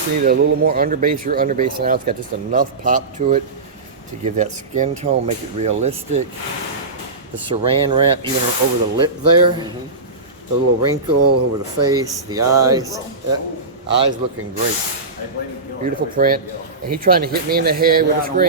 just need a little more underbase. Your underbase now, it's got just enough pop to it to give that skin tone, make it realistic. The saran wrap, even over the lip there. The little wrinkle over the face, the eyes. Eyes looking great. Beautiful print. And he trying to hit me in the head with a screen.